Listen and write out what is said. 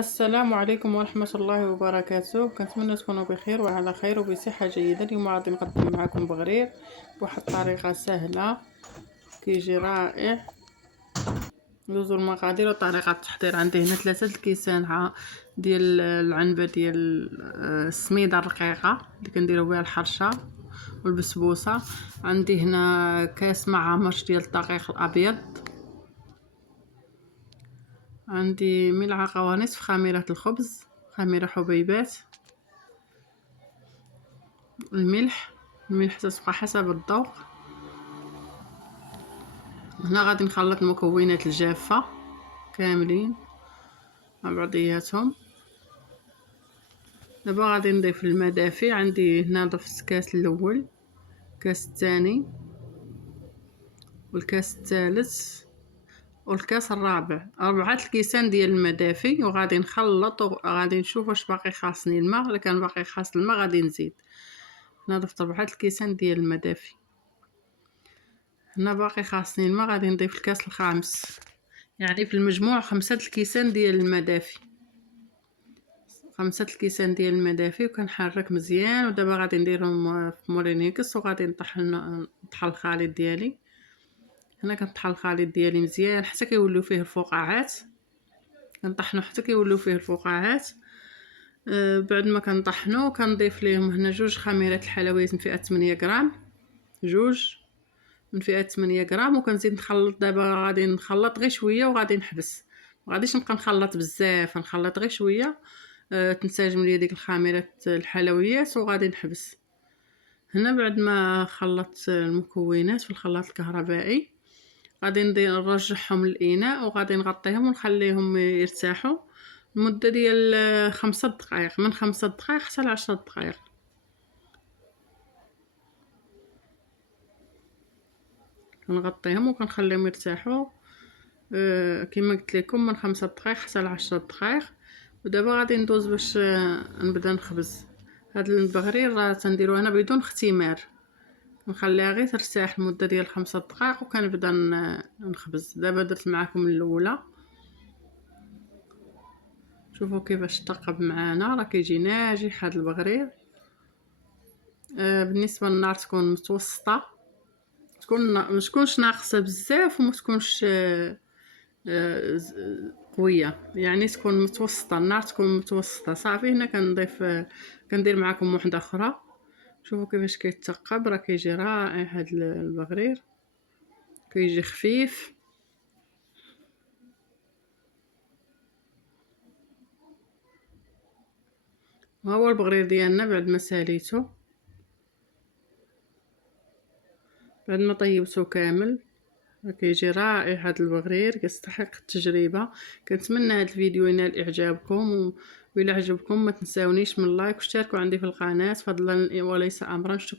السلام عليكم ورحمة الله وبركاته. كنتمنى تكونوا بخير وعلى خير وبصحة جيدة. اليوم غادي نقدم معكم بغرير بواحد الطريقة سهلة كيجي رائع. ندوزو المقادير وطريقة التحضير. عندي هنا 3 الكيسان ديال العنبة ديال السميدة الرقيقة اللي كنديرو بها الحرشة والبسبوسة. عندي هنا كاس مع مرش ديال الدقيق الابيض. عندي ملعقة ونصف خميرة الخبز، خميرة حبيبات. الملح تتبقى حسب الذوق. هنا غادي نخلط المكونات الجافة كاملين مع بعضياتهم. دابا غادي نضيف الماء دافي. عندي هنا ضفت الكاس الاول، الكاس الثاني والكاس الثالث والكاس الرابع. 4 الكيسان ديال الماء دافي وغادي نخلط وغادي نشوف واش باقي خاصني الماء. الا كان باقي خاص الماء غادي نزيد. هنا ضفت 4 الكيسان ديال الماء دافي. هنا باقي خاصني الماء غادي نضيف الكاس الخامس. يعني في المجموع 5 الكيسان ديال الماء دافي، 5 الكيسان ديال الماء دافي. وكنحرك مزيان. ودابا غادي نديرهم في مولينيكس وغادي نطحن الخليط ديالي. هنا كنطحن الخليط ديالي مزيان حتى كيوليو فيه الفقاعات. كنطحنو حتى كيوليو فيه الفقاعات. بعد ما كنطحنو كنضيف ليهم هنا 2 خميرات الحلويات من فئة 8 غرام، 2 من فئة 8 غرام. وكنزيد نخلط. دابا غادي نخلط غير شويه وغادي نحبس. ما غاديش نبقى نخلط بزاف، نخلط غير شويه تنسجم ليا ديك الخميرات الحلويات وغادي نحبس. هنا بعد ما خلطت المكونات في الخلاط الكهربائي غادي نرجعهم للإناء وغادي نغطيهم ونخليهم يرتاحوا لمدة ديال 5 دقائق، من 5 دقائق حتى ل 10 دقائق. كنغطيهم وكنخليهم يرتاحوا كما قلت لكم من 5 دقائق حتى ل 10 دقائق. ودابا غادي ندوز باش نبدا نخبز. هاد البغرير راه تنديرو انا بدون اختمار، نخليها غير ترتاح لمده ديال 5 دقائق وكنبدا نخبز. دابا درت معكم الاولى، شوفوا كيفاش تقب معانا. راه كيجي ناجح هاد البغرير. بالنسبه للنار تكون متوسطه، ما تكونش ناقصه بزاف وما تكونش قويه، يعني تكون متوسطه. النار تكون متوسطه صافي. هنا كندير معكم وحده اخرى. شوفوا كيفاش كيتثقب. راه كيجي رائع هاد البغرير، كيجي خفيف. ها هو البغرير ديالنا بعد ما ساليته، بعد ما طيبته كامل. كيجي رائع هاد البغرير، كيستحق التجربه. كنتمنى هاد الفيديو ينال اعجابكم، وإلا عجبكم ما تنساونيش من لايك واشتركوا عندي في القناه فضلا وليس امرا. شكرا.